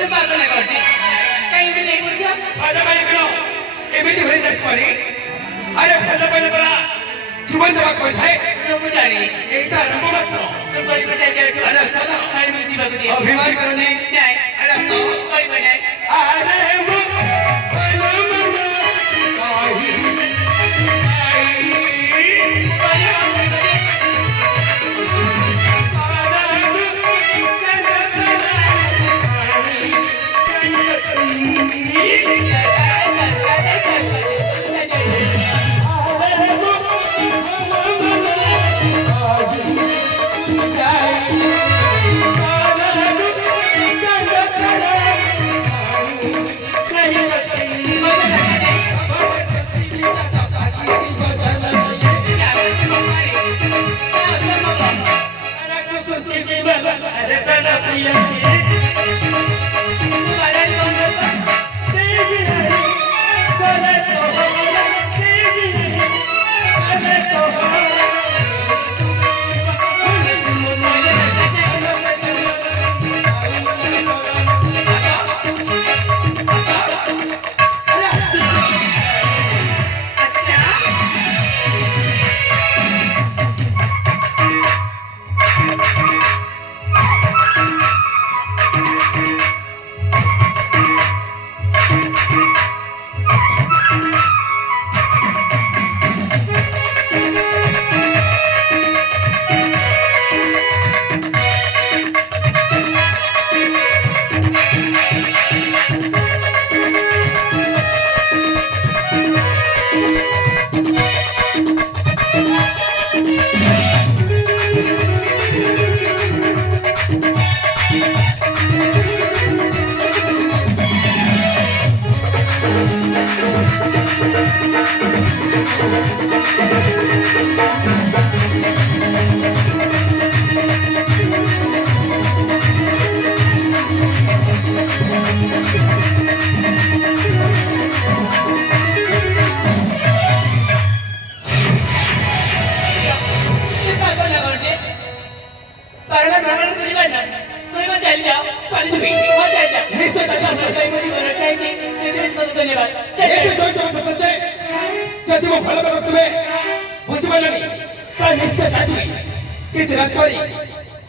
तो पागल करछे कहीं भी नहीं बुझा फायदा भाई करो एमिति होई नचपारी अरे फल पहले बड़ा जीवन दवा कोई थाए सब जाने एकटा आरंभ मत तो बड़ी को चाहिए अरे सदा नहीं मुझे बात दिया अभिमान करो नहीं अरे तो कोई बनाए अरे वो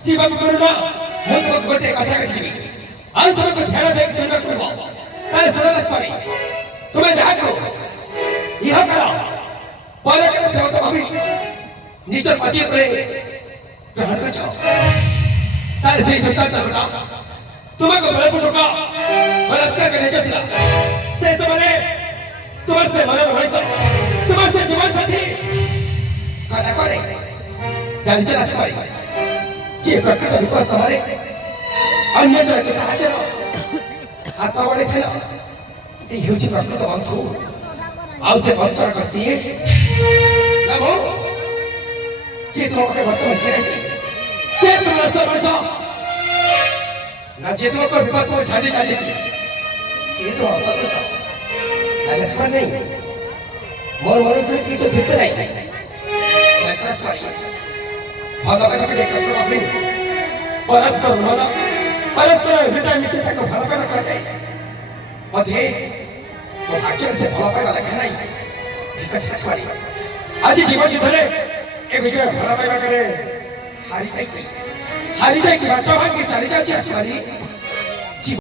जीवन करुणा बहुत बहुत गोटे कथा कहिबी आज तुमको ध्यान देख सुन करबो ताले सुन राजकुमारी तुम्हें जहा करो यह करो पर कर देवता भाभी निज पति पर ग्रहण कर जाओ ताले से देवता चलना तुमको बड़े पुटका बलात्कार करने जातिला से समय तुम्हारे से मरण वैसा तुम्हारे से जीवन साथी कथा करे जानी चला राजकुमारी जे प्रकृत विपद समारे अन्य जन के साहाय्य हाथ बड़े खेल से हेउची प्रकृत बंधु आउ से बंशर का सीए नमो जे तुमके वर्तमान छे से तुमरा समझ ना जे तुमको विपद में छादी छादी थी से तो असर ना लक्ष्मण नहीं मोर मनुष्य की जो भिन्न नहीं लक्ष्मण छोड़ी भगवान के कर्तव्य अपनी परस्पर मन परस्पर हृदय मिश्रित को भल पाइबा कर जाए अधे तो भाग्य से भल पाइबा लेखा नहीं एक छछवाड़ी आज जीवन जीतले ए विजय भल पाइबा करे हारी जाई कि बाटा भागी चली जाई छछवाड़ी